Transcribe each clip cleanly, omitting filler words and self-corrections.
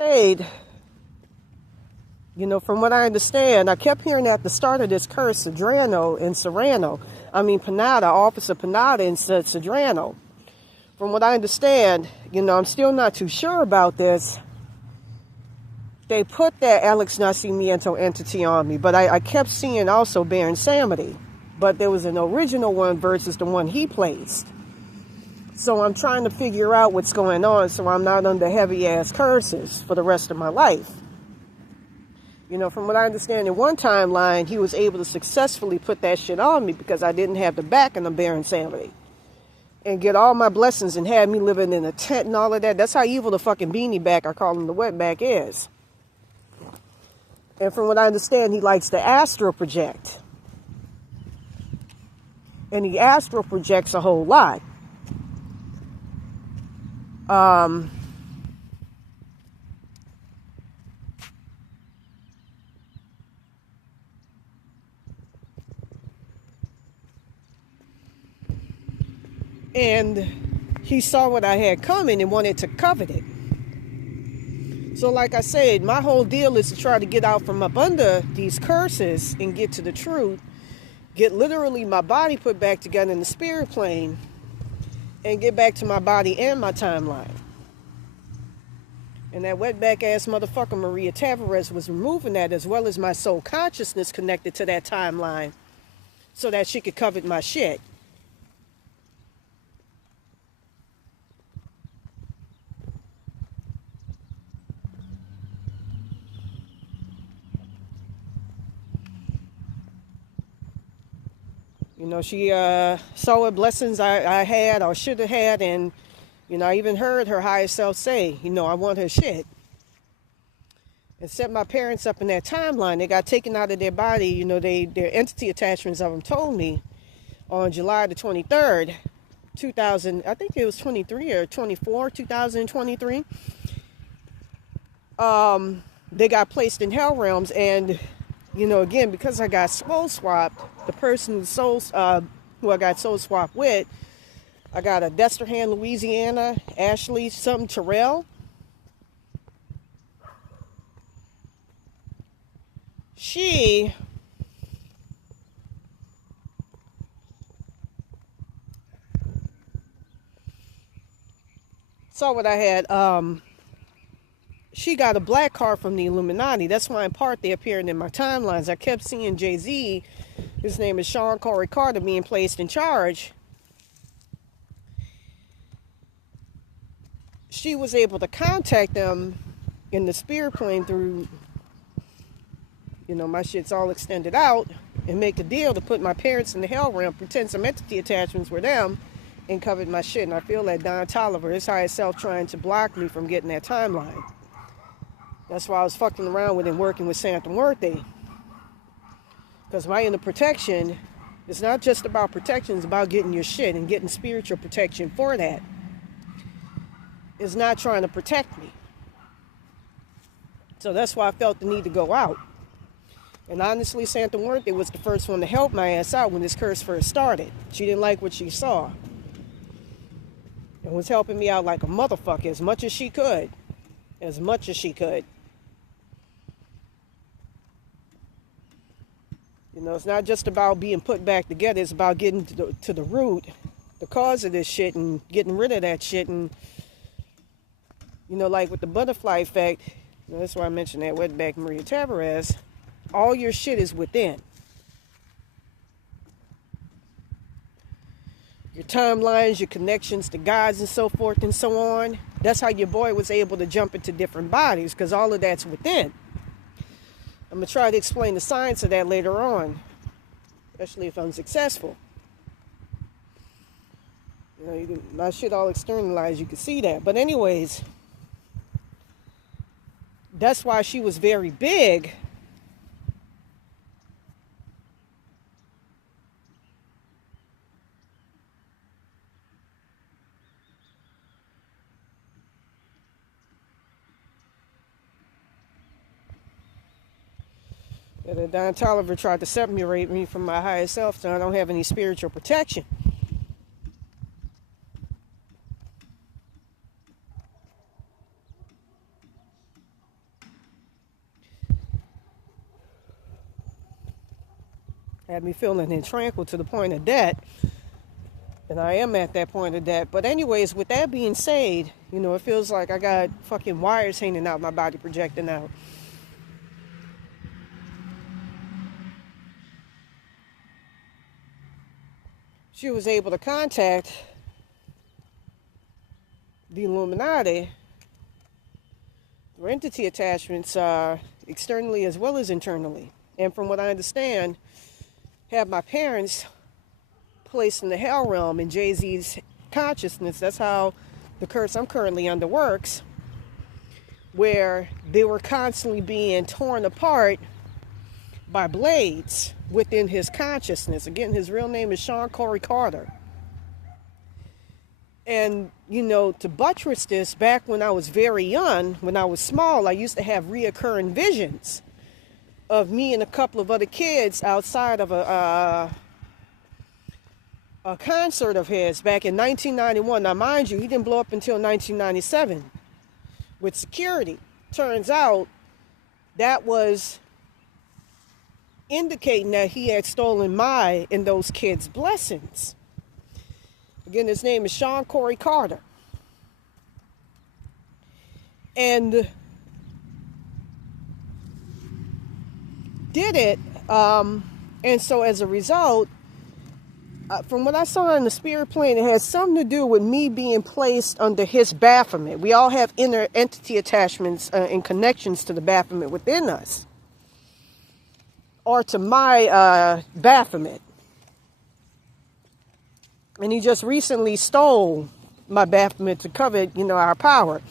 Aid, from what I understand, I kept hearing at the start of this curse, Sadrano and Serrano. Panada, Officer Panada and Sadrano. From what I understand, I'm still not too sure about this. They put that Alex Nascimento entity on me, but I kept seeing also Baron Samedi. But there was an original one versus the one he placed. So I'm trying to figure out what's going on so I'm not under heavy-ass curses for the rest of my life. From what I understand, in one timeline, he was able to successfully put that shit on me because I didn't have the backing of Baron Samedi. And get all my blessings and have me living in a tent and all of that. That's how evil the fucking beanie back, I call him the wetback, is. And from what I understand, he likes to astral project. And he astral projects a whole lot. And he saw what I had coming and wanted to covet it. So like I said, my whole deal is to try to get out from up under these curses and get to the truth. Get literally my body put back together in the spirit plane. And get back to my body and my timeline. And that wetback ass motherfucker Maria Tavarez was removing that, as well as my soul consciousness connected to that timeline, so that she could covet my shit. She saw what blessings I had or should have had, and I even heard her higher self say, I want her shit. And set my parents up in that timeline. They got taken out of their body. Their entity attachments of them told me on July the 23rd, 2000, I think it was 23 or 24, 2023. They got placed in hell realms, and again, because I got soul swapped, the person who I got soul swapped with, I got a Desterham, Louisiana, Ashley something Terrell. She saw what I had. She got a black card from the Illuminati. That's why in part they appeared in my timelines. I kept seeing Jay-Z, his name is Sean Corey Carter, being placed in charge. She was able to contact them in the spirit plane through, my shit's all extended out, and make a deal to put my parents in the hell realm, pretend some entity attachments were them, and covered my shit. And I feel that Don Toliver, his higher self, trying to block me from getting that timeline. That's why I was fucking around with and working with Santa Muerte. Because my inner protection is not just about protection, it's about getting your shit and getting spiritual protection for that. It's not trying to protect me. So that's why I felt the need to go out. And honestly, Santa Muerte was the first one to help my ass out when this curse first started. She didn't like what she saw. And was helping me out like a motherfucker as much as she could. As much as she could. It's not just about being put back together. It's about getting to the root, the cause of this shit, and getting rid of that shit. And, like with the butterfly effect, that's why I mentioned that wetback Maria Tavarez. All your shit is within. Your timelines, your connections to gods and so forth and so on. That's how your boy was able to jump into different bodies, because all of that's within. I'm going to try to explain the science of that later on, especially if I'm successful. My shit all externalized, you can see that. But anyways, that's why she was very big. Don Toliver tried to separate me from my higher self, so I don't have any spiritual protection. Had me feeling intranquil to the point of death. And I am at that point of death. But anyways, with that being said, you know, it feels like I got fucking wires hanging out my body, projecting out. She was able to contact the Illuminati, their entity attachments, externally as well as internally. And from what I understand, have my parents placed in the hell realm in Jay-Z's consciousness. That's how the curse I'm currently under works, where they were constantly being torn apart by blades within his consciousness. Again, his real name is Sean Corey Carter. And, you know, to buttress this, back when I was very young, when I was small, I used to have reoccurring visions of me and a couple of other kids outside of a concert of his back in 1991. Now, mind you, he didn't blow up until 1997 with security. Turns out that was indicating that he had stolen my and those kids' blessings. Again, his name is Sean Corey Carter. And did it. And so as a result, from what I saw in the spirit plane, it has something to do with me being placed under his Baphomet. We all have inner entity attachments and connections to the Baphomet within us, or to my Baphomet. And he just recently stole my Baphomet to covet, you know, our power.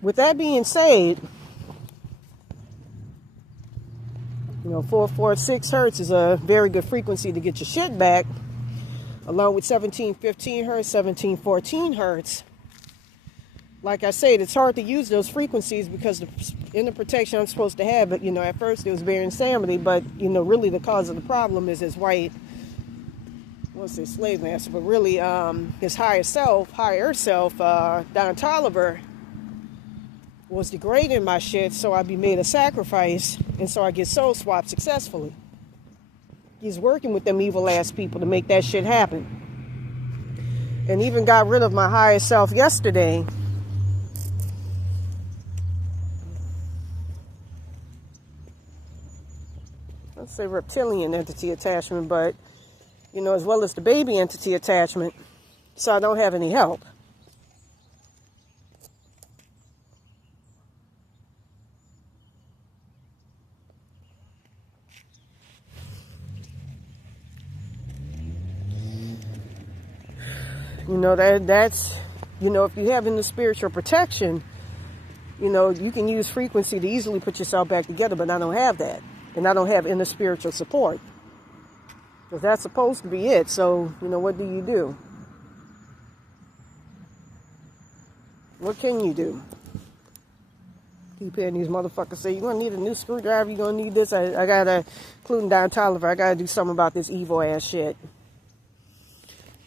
With that being said, you know, 446 hertz is a very good frequency to get your shit back, along with 1715 hertz, 1714 hertz. Like I said, it's hard to use those frequencies because the inner protection I'm supposed to have, but, you know, at first it was Baron Samedi, but, you know, really the cause of the problem is his white, what's his slave master, but really his higher self, Don Toliver, was degrading my shit, so I'd be made a sacrifice, and so I get soul swapped successfully. He's working with them evil ass people to make that shit happen. And even got rid of my higher self yesterday. Let's say reptilian entity attachment, but, you know, as well as the baby entity attachment, so I don't have any help. You know, that's, you know, if you have in the spiritual protection, you know, you can use frequency to easily put yourself back together, but I don't have that. And I don't have inner spiritual support. Because that's supposed to be it. So, you know, what do? What can you do? Keep hearing these motherfuckers say, you're going to need a new screwdriver, you're going to need this. I got to, including Don Toliver, I got to do something about this evil ass shit.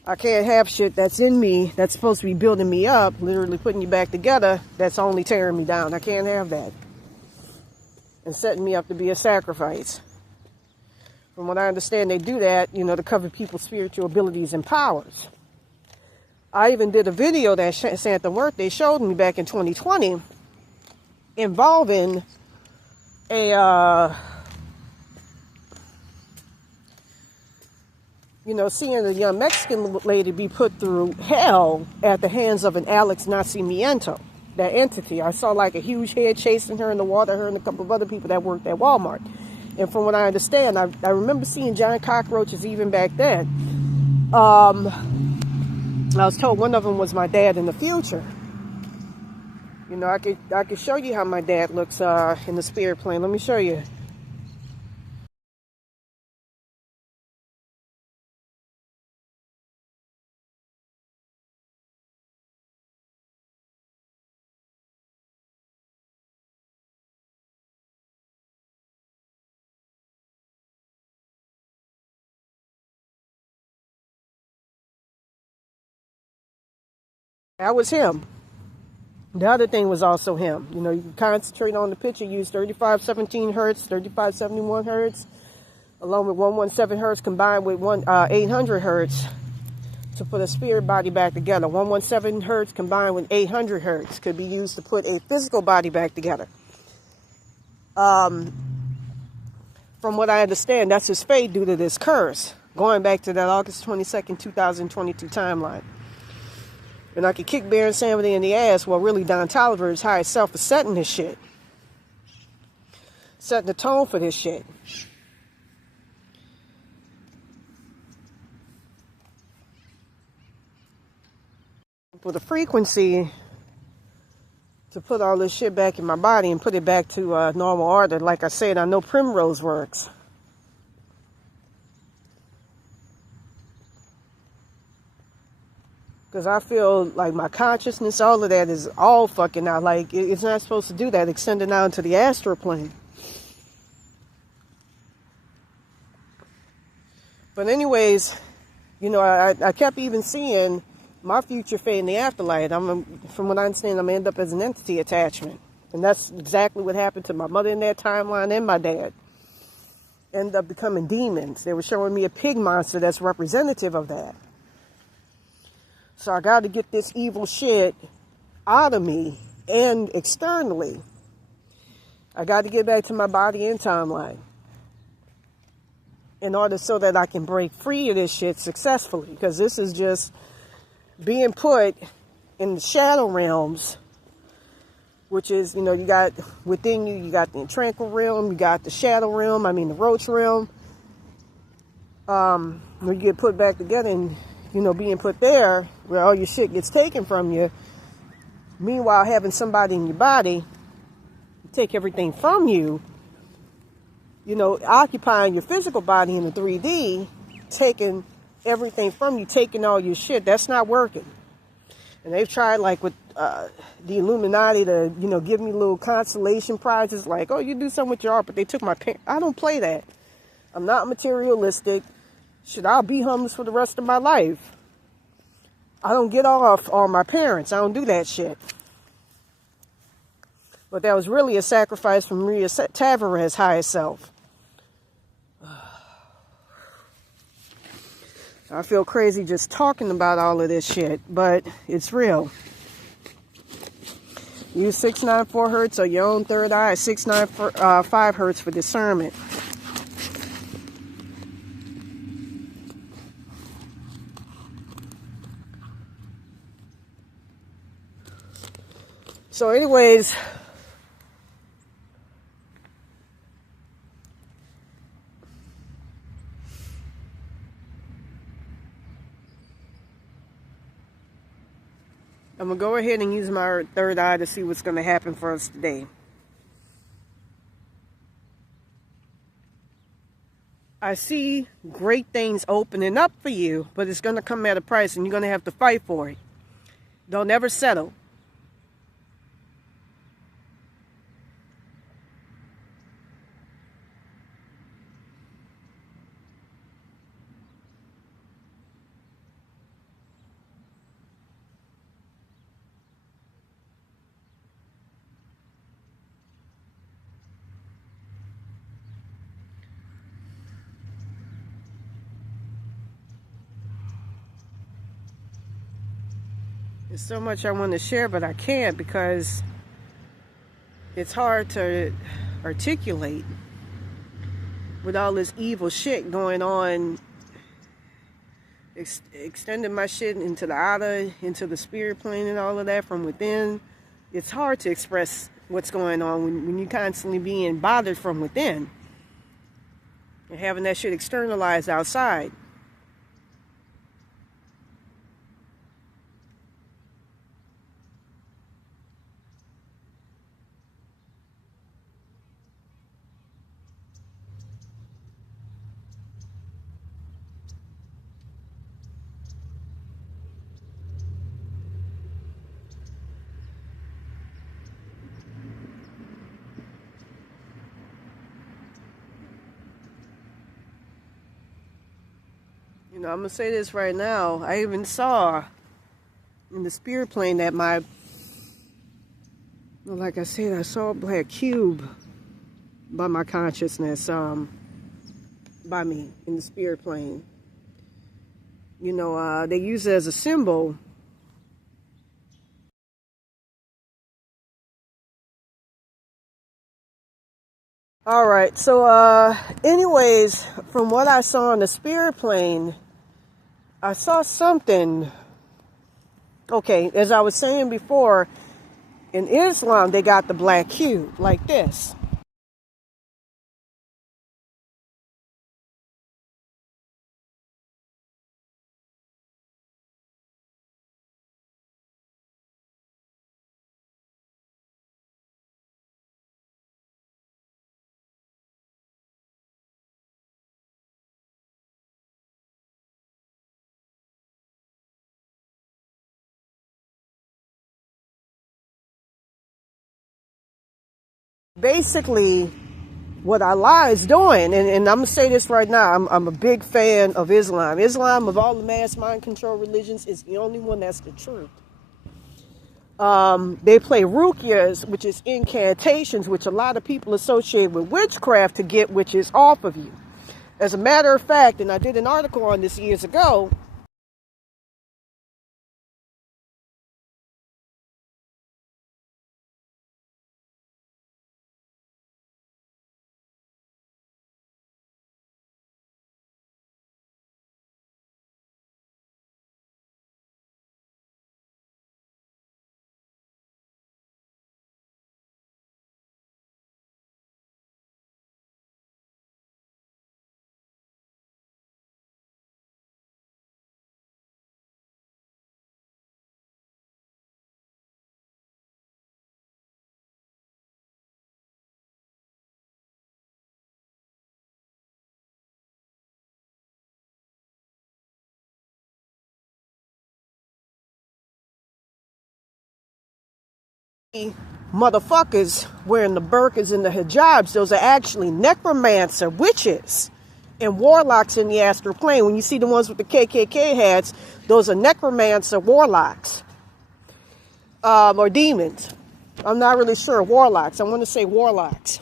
I can't have shit that's in me, that's supposed to be building me up, literally putting you back together, that's only tearing me down. I can't have that. And setting me up to be a sacrifice. From what I understand, they do that, you know, to cover people's spiritual abilities and powers. I even did a video that Santa Muerte showed me back in 2020 involving a, you know, seeing a young Mexican lady be put through hell at the hands of an Alex Nacimiento, that entity. I saw like a huge head chasing her in the water, her and a couple of other people that worked at Walmart. And from what I understand, I remember seeing giant cockroaches even back then. I was told one of them was my dad in the future. You know, I could show you how my dad looks in the spirit plane. Let me show you. That was him. The other thing was also him. You know, you can concentrate on the picture, use 3517 hertz, 3571 hertz, along with 117 hertz combined with 800 hertz to put a spirit body back together. 117 hertz combined with 800 hertz could be used to put a physical body back together. From what I understand, that's his fate due to this curse, going back to that August 22nd, 2022 timeline. And I could kick Baron Samedi in the ass. Well, really, Don Toliver, his higher self, is setting this shit. Setting the tone for this shit. For the frequency to put all this shit back in my body and put it back to normal order, like I said, I know Primrose works. Because I feel like my consciousness, all of that is all fucking out. Like, it's not supposed to do that, extending out into the astral plane. But anyways, you know, I kept even seeing my future fate in the afterlife. From what I understand, I'm going to end up as an entity attachment. And that's exactly what happened to my mother in that timeline and my dad. Ended up becoming demons. They were showing me a pig monster that's representative of that. So I got to get this evil shit out of me and externally. I got to get back to my body and timeline in order so that I can break free of this shit successfully. Because this is just being put in the shadow realms, which is, you know, you got within you, you got the tranquil realm, you got the shadow realm, the roach realm. When you get put back together and, you know, being put there where all your shit gets taken from you. Meanwhile, having somebody in your body take everything from you, you know, occupying your physical body in the 3D, taking everything from you, taking all your shit, that's not working. And they've tried, like, with the Illuminati to, you know, give me little consolation prizes, like, oh, you do something with your art, but they took my pen. I don't play that. I'm not materialistic. Shit, I'll be homeless for the rest of my life. I don't get off on my parents. I don't do that shit. But that was really a sacrifice from Maria Tavarez, higher self. I feel crazy just talking about all of this shit, but it's real. Use 694 hertz or your own third eye, 695 hertz for discernment. So anyways, I'm going to go ahead and use my third eye to see what's going to happen for us today. I see great things opening up for you, but it's going to come at a price and you're going to have to fight for it. Don't ever settle. There's so much I want to share, but I can't because it's hard to articulate with all this evil shit going on, extending my shit into the outer, into the spirit plane and all of that from within. It's hard to express what's going on when you're constantly being bothered from within and having that shit externalized outside. You know, I'm going to say this right now. I even saw in the spirit plane that my Like I said, I saw a black cube by my consciousness, by me in the spirit plane. You know, they use it as a symbol. All right, so anyways, from what I saw in the spirit plane, I saw something. Okay, as I was saying before, in Islam, they got the black cube like this. Basically, what Allah is doing, and I'm going to say this right now, I'm a big fan of Islam. Islam, of all the mass mind control religions, is the only one that's the truth. They play ruqyas, which is incantations, which a lot of people associate with witchcraft to get witches off of you. As a matter of fact, and I did an article on this years ago, motherfuckers wearing the burqas and the hijabs, those are actually necromancer witches and warlocks in the astral plane. When you see the ones with the KKK hats, those are necromancer warlocks, or demons. I'm not really sure. Warlocks. I want to say warlocks.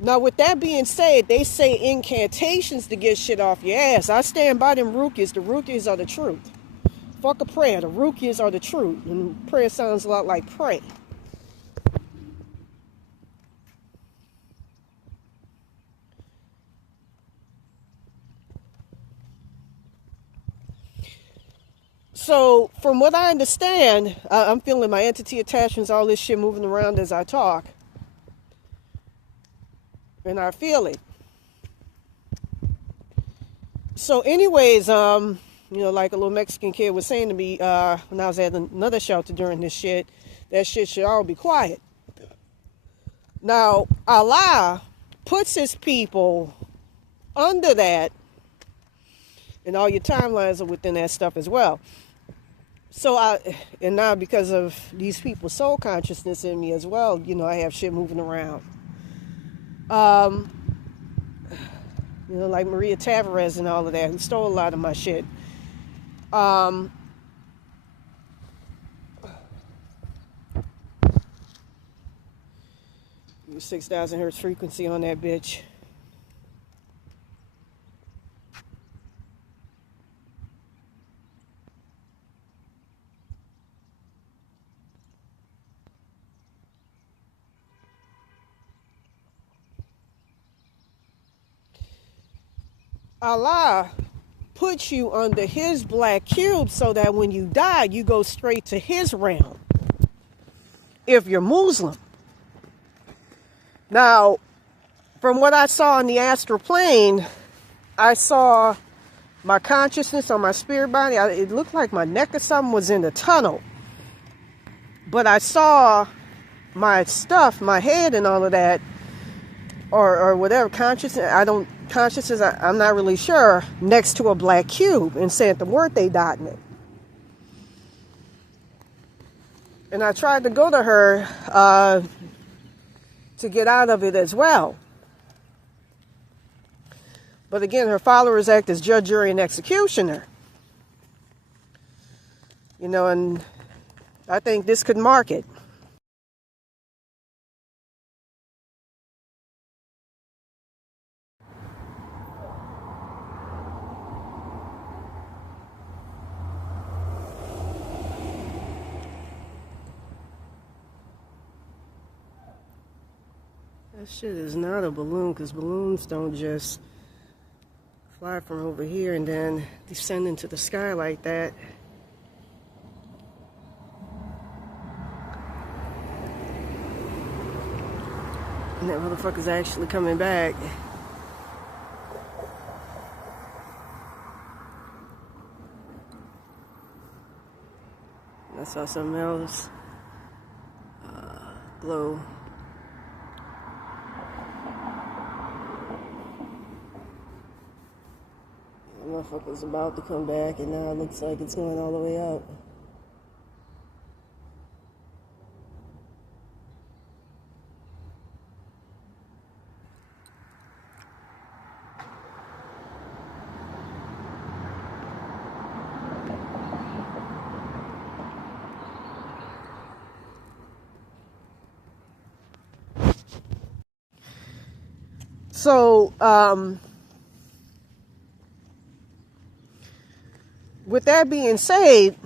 Now, with that being said, they say incantations to get shit off your ass. I stand by them ruqyas. The ruqyas are the truth. Fuck a prayer. The ruqyas are the truth. And prayer sounds a lot like pray. So, from what I understand, I'm feeling my entity attachments, all this shit moving around as I talk. And I feel it. So anyways, you know, like a little Mexican kid was saying to me when I was at another shelter during this shit, that shit should all be quiet. Now, Allah puts his people under that, and all your timelines are within that stuff as well. So and now because of these people's soul consciousness in me as well, you know, I have shit moving around. You know, like Maria Tavarez and all of that, who stole a lot of my shit. 6,000 hertz frequency on that bitch. Allah puts you under his black cube so that when you die, you go straight to his realm. If you're Muslim. Now, from what I saw in the astral plane, I saw my consciousness on my spirit body. It looked like my neck or something was in a tunnel. But I saw my stuff, my head and all of that, or whatever, consciousness, I'm not really sure, next to a black cube in Santa Muerte dotting it. And I tried to go to her to get out of it as well. But again, her followers act as judge, jury, and executioner. You know, and I think this could mark it. That shit is not a balloon, because balloons don't just fly from over here and then descend into the sky like that. And that motherfucker's actually coming back. I saw something else glow. The motherfucker's about to come back, and now it looks like it's going all the way up. So, with that being said,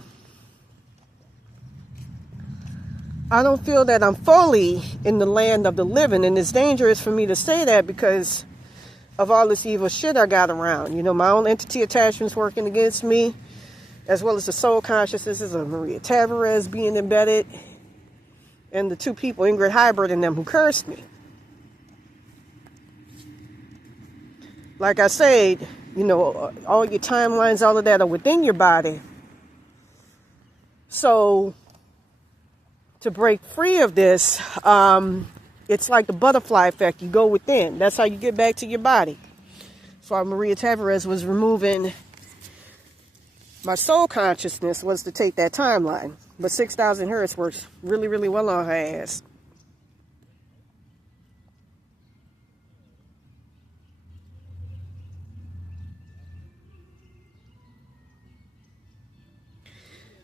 I don't feel that I'm fully in the land of the living, and it's dangerous for me to say that because of all this evil shit I got around. You know, my own entity attachments working against me, as well as the soul consciousnesses of Maria Tavarez being embedded, and the two people, Ingrid Hibert and them, who cursed me. Like I said, you know, all your timelines, all of that are within your body. So, to break free of this, it's like the butterfly effect. You go within. That's how you get back to your body. So, Maria Tavarez was removing my soul consciousness, was to take that timeline. But 6,000 hertz works really, really well on her ass.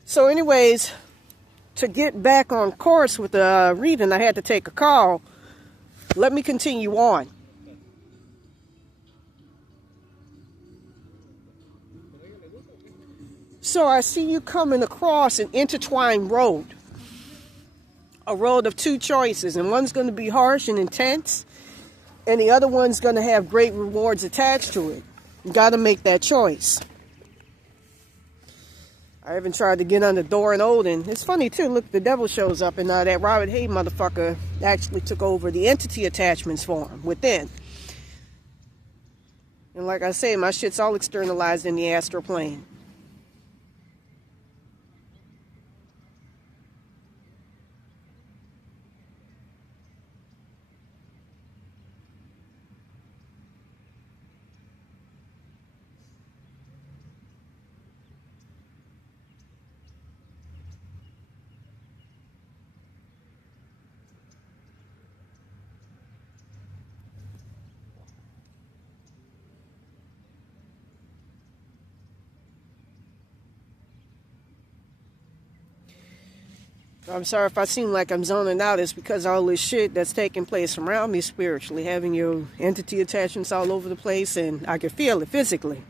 So anyways, to get back on course with the reading, I had to take a call. Let me continue on. So I see you coming across an intertwined road. A road of two choices, and one's going to be harsh and intense, and the other one's going to have great rewards attached to it. You got to make that choice. I even tried to get on the door in Olden. It's funny too, look, the devil shows up, and that Robert Hay motherfucker actually took over the entity attachments for him within. And like I say, my shit's all externalized in the astral plane. I'm sorry if I seem like I'm zoning out. It's because all this shit that's taking place around me spiritually, having your entity attachments all over the place, and I can feel it physically.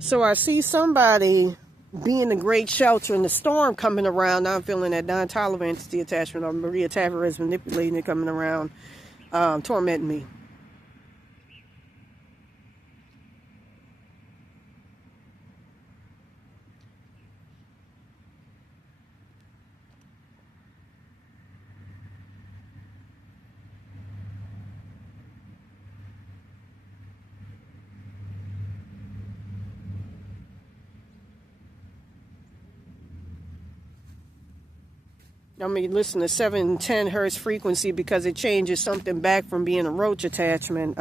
So I see somebody being a great shelter in the storm coming around. Now I'm feeling that Don Toliver entity attachment, or Maria Tavarez manipulating it coming around, tormenting me. I mean, listen to 710 hertz frequency because it changes something back from being a roach attachment.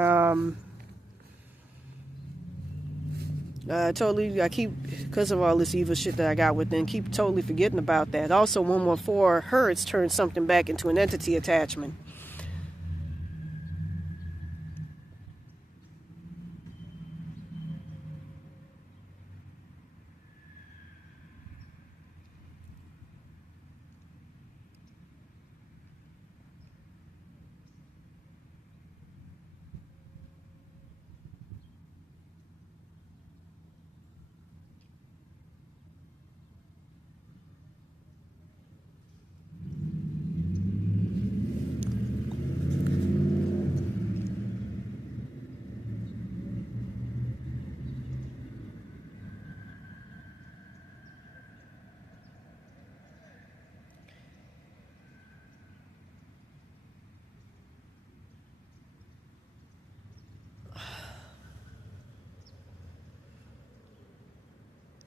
I keep, because of all this evil shit that I got within, keep totally forgetting about that. Also, 114 hertz turns something back into an entity attachment.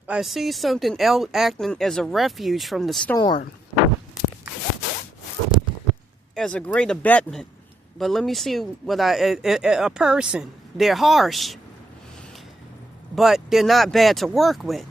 I see something else acting as a refuge from the storm, as a great abetment. But let me see what a person. They're harsh, but they're not bad to work with.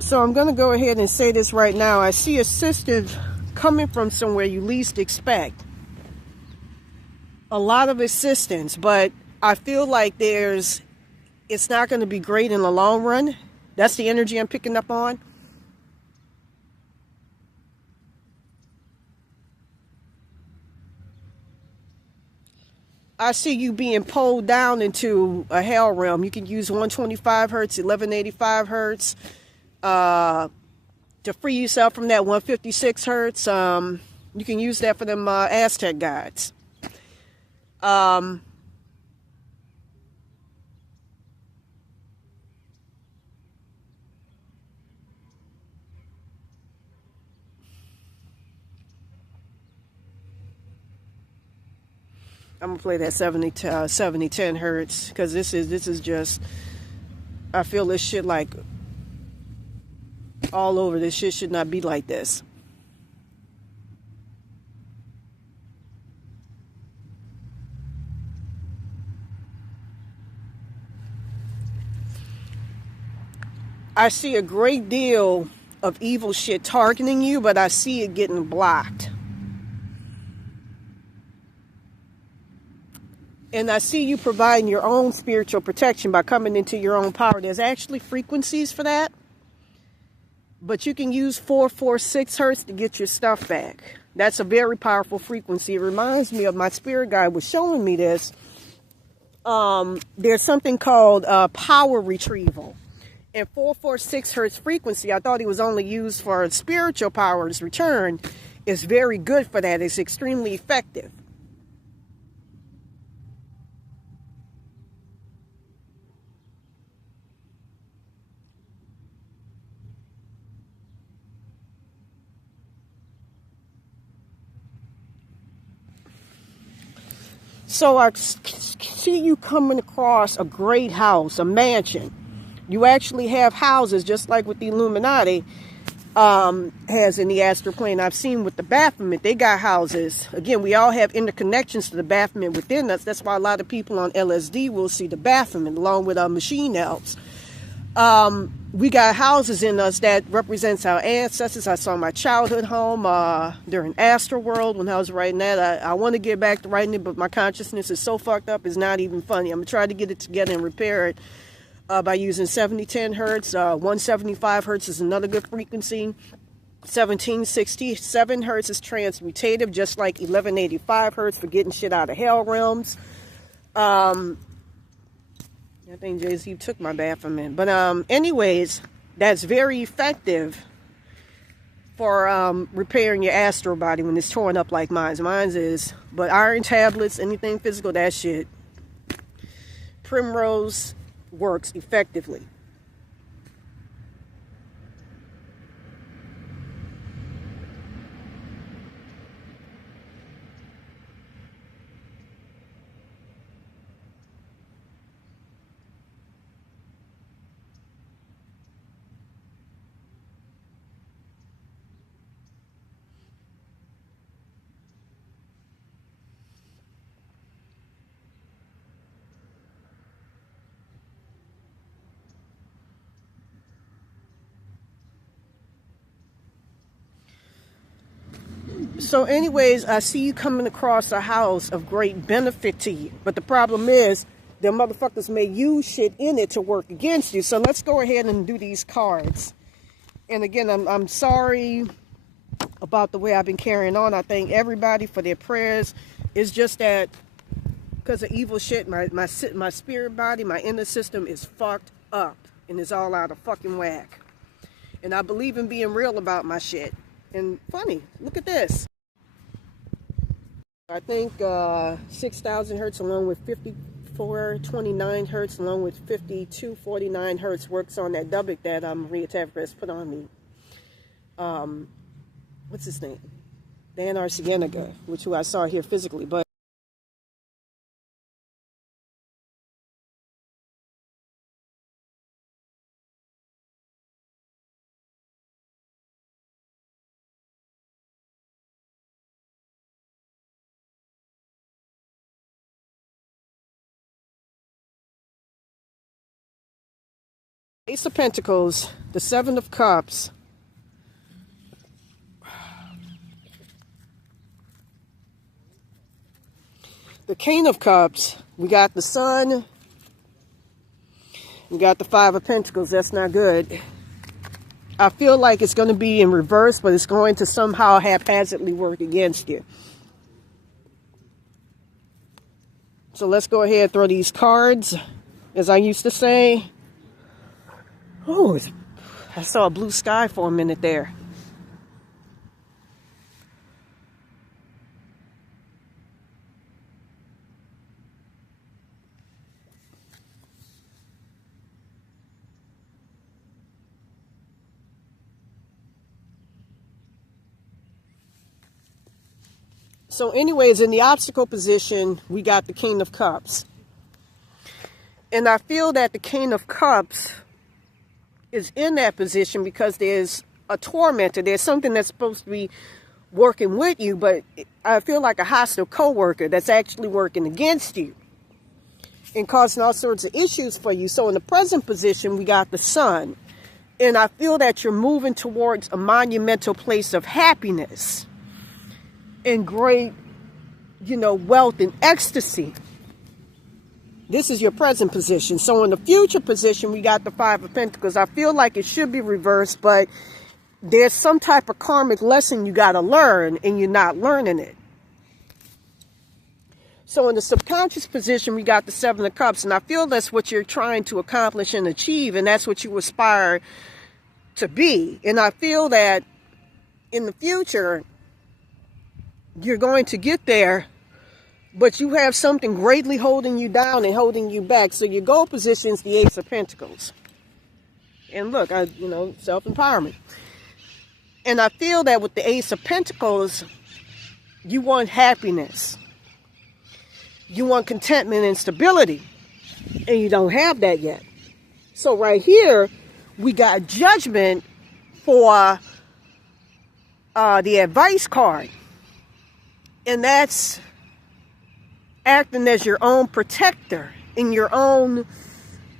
So I'm going to go ahead and say this right now. I see assistance coming from somewhere you least expect. A lot of assistance, but I feel like it's not going to be great in the long run. That's the energy I'm picking up on. I see you being pulled down into a hell realm. You can use 125 hertz, 1185 hertz. To free yourself from that 156 hertz, you can use that for them Aztec guides. I'm gonna play that 7010 hertz because this is just, I feel this shit like all over. This shit should not be like this. I see a great deal of evil shit targeting you, but I see it getting blocked. And I see you providing your own spiritual protection by coming into your own power. There's actually frequencies for that. But you can use 446 hertz to get your stuff back. That's a very powerful frequency. It reminds me of my spirit guide was showing me this. There's something called power retrieval. And 446 hertz frequency, I thought it was only used for spiritual power's return, is very good for that. It's extremely effective. So I see you coming across a great house, a mansion. You actually have houses just like with the Illuminati has in the astral plane. I've seen with the Baphomet, they got houses. Again, we all have interconnections to the Baphomet within us. That's why a lot of people on LSD will see the Baphomet along with our machine elves. We got houses in us that represents our ancestors. I saw my childhood home during Astral World when I was writing that. I want to get back to writing it, but my consciousness is so fucked up, it's not even funny. I'm going to try to get it together and repair it by using 7010 hertz. 175 hertz is another good frequency. 1767 hertz is transmutative, just like 1185 hertz for getting shit out of hell realms. I think Jay-Z took my Baphomet. But anyways, that's very effective for repairing your astral body when it's torn up like mine's. Mine's is. But iron tablets, anything physical, that shit. Primrose works effectively. So anyways, I see you coming across a house of great benefit to you. But the problem is, the motherfuckers may use shit in it to work against you. So let's go ahead and do these cards. And again, I'm sorry about the way I've been carrying on. I thank everybody for their prayers. It's just that because of evil shit, my spirit body, my inner system is fucked up. And it's all out of fucking whack. And I believe in being real about my shit. And funny, look at this. I think 6,000 hertz along with 5429 hertz along with 5249 hertz works on that dyybuk that Maria Tavarez put on me. What's his name? Dan Arcienega, who I saw here physically. But Ace of Pentacles, the Seven of Cups, the King of Cups, we got the Sun, we got the Five of Pentacles. That's not good. I feel like it's going to be in reverse, but it's going to somehow haphazardly work against you. So let's go ahead and throw these cards, as I used to say. Oh, I saw a blue sky for a minute there. So anyways, in the obstacle position, we got the King of Cups. And I feel that the King of Cups is in that position because there's a tormentor. There's something that's supposed to be working with you, but I feel like a hostile coworker that's actually working against you and causing all sorts of issues for you. So in the present position, we got the Sun. And I feel that you're moving towards a monumental place of happiness and great, wealth and ecstasy. This is your present position. So in the future position, we got the Five of Pentacles. I feel like it should be reversed, but there's some type of karmic lesson you got to learn, and you're not learning it. So in the subconscious position, we got the Seven of Cups, and I feel that's what you're trying to accomplish and achieve, and that's what you aspire to be. And I feel that in the future, you're going to get there, but you have something greatly holding you down and holding you back. So your goal position is the Ace of Pentacles. And look, self-empowerment. And I feel that with the Ace of Pentacles, you want happiness. You want contentment and stability. And you don't have that yet. So right here, we got Judgment for the advice card. And that's acting as your own protector in your own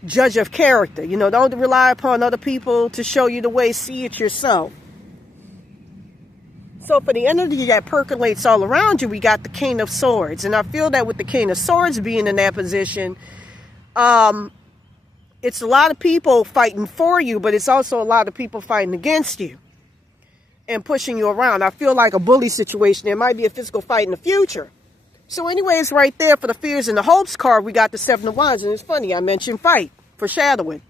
judge of character. You know, don't rely upon other people to show you the way. See it yourself. So for the energy that percolates all around you, we got the King of Swords. And I feel that with the King of Swords being in that position, it's a lot of people fighting for you, but it's also a lot of people fighting against you and pushing you around. I feel like a bully situation. There might be a physical fight in the future. So anyways, right there for the fears and the hopes card, we got the Seven of Wands. And it's funny, I mentioned fight, foreshadowing.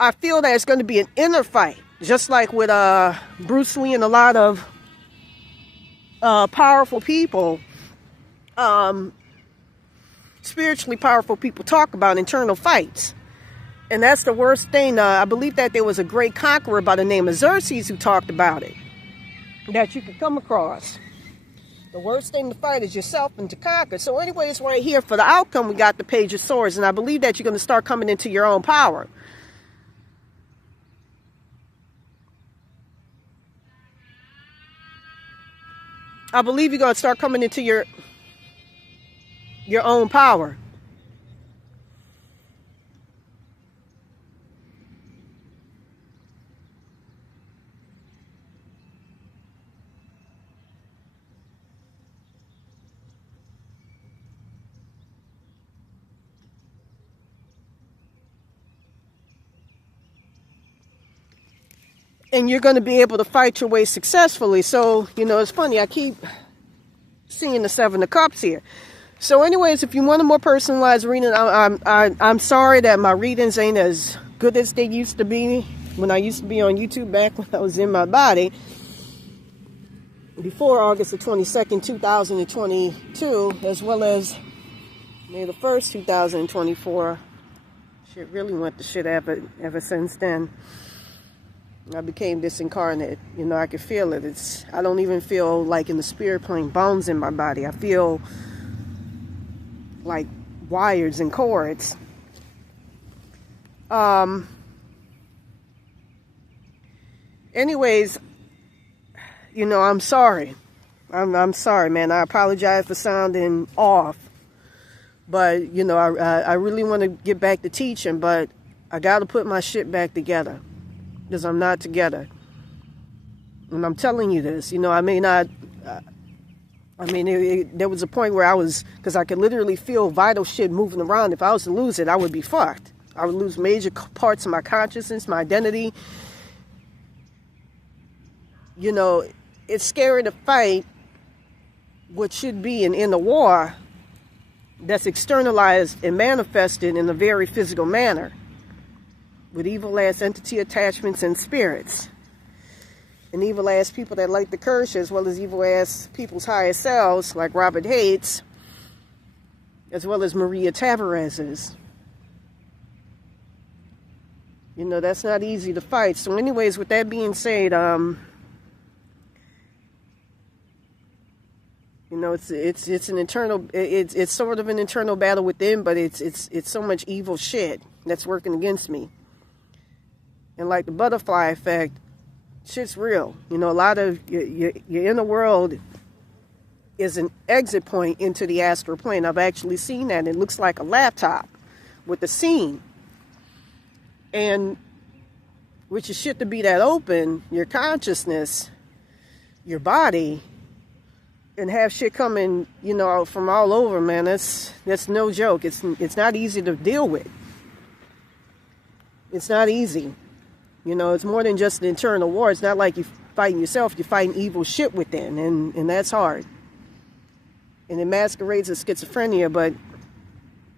I feel that it's going to be an inner fight. Just like with Bruce Lee and a lot of powerful people, spiritually powerful people talk about internal fights. And that's the worst thing. I believe that there was a great conqueror by the name of Xerxes who talked about it, that you could come across. The worst thing to fight is yourself and to conquer. So anyways, right here for the outcome, we got the Page of Swords. And I believe that you're going to start coming into your own power. I believe you're going to start coming into your own power. And you're going to be able to fight your way successfully. So, you know, it's funny. I keep seeing the Seven of Cups here. So anyways, if you want a more personalized reading, I'm sorry that my readings ain't as good as they used to be when I used to be on YouTube back when I was in my body. Before August the 22nd, 2022, as well as May the 1st, 2024. Shit really went to shit ever since then. I became disincarnate. You know, I can feel it. I don't even feel like in the spirit plane bones in my body. I feel like wires and cords. Anyways, you know, I'm sorry. I'm sorry, man. I apologize for sounding off. But, you know, I really want to get back to teaching, but I got to put my shit back together. Because I'm not together. And I'm telling you this, you know, I may not, there was a point where because I could literally feel vital shit moving around. If I was to lose it, I would be fucked. I would lose major parts of my consciousness, my identity. You know, it's scary to fight what should be an inner war that's externalized and manifested in a very physical manner, with evil-ass entity attachments and spirits. And evil-ass people that like to curse, as well as evil-ass people's higher selves, like Robert Hates, as well as Maria Tavarez's. You know, that's not easy to fight. So anyways, with that being said, you know, it's an internal, it's sort of an internal battle within, but it's so much evil shit that's working against me. And like the butterfly effect, shit's real. You know, a lot of your inner world is an exit point into the astral plane. I've actually seen that. It looks like a laptop with a scene. And which is shit to be that open, your consciousness, your body, and have shit coming, you know, from all over, man. That's no joke. It's not easy to deal with. It's not easy. You know, it's more than just an internal war. It's not like you're fighting yourself. You're fighting evil shit within, and that's hard. And it masquerades as schizophrenia, but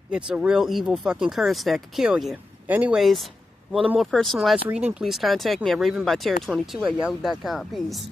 it's a real evil fucking curse that could kill you. Anyways, want a more personalized reading? Please contact me at ravenbyterror22@yahoo.com. Peace.